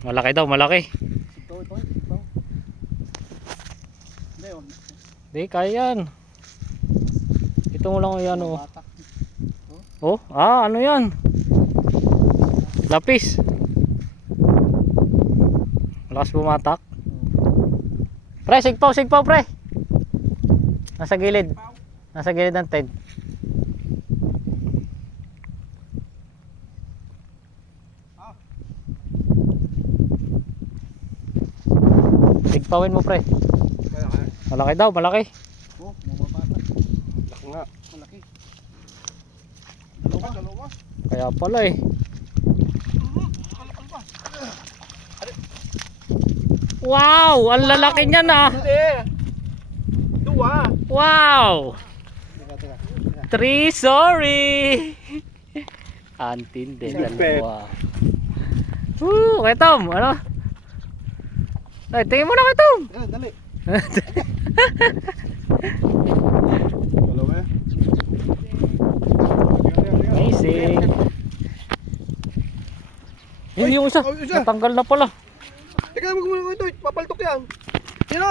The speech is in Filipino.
Malaki daw, malaki. Ito. Hindi, kaya yan. Ito mo lang yan, oh. Batak. Oh, ano yan? Lapis. Malakas bumatak. Pre, sigpaw, pre. Nasa gilid. Nasa gilid ng tent. Sigpawin mo, pre. Malaki daw, malaki. Oh, bumabata. Laki nga. Malaki. Dalawa. Kaya pala eh. Wow, ang lalaki niyan ah. Hindi. Dua. Wow. Teka. 3, sorry. Antindi, Super. dalawa. Kay Tom, ano? Ay, tingin mo na kay Tom. Dali. Dalawa eh. Amazing. Yung isa, isa. natanggal na pala. Teka, ito. Papaltok yan. Sino?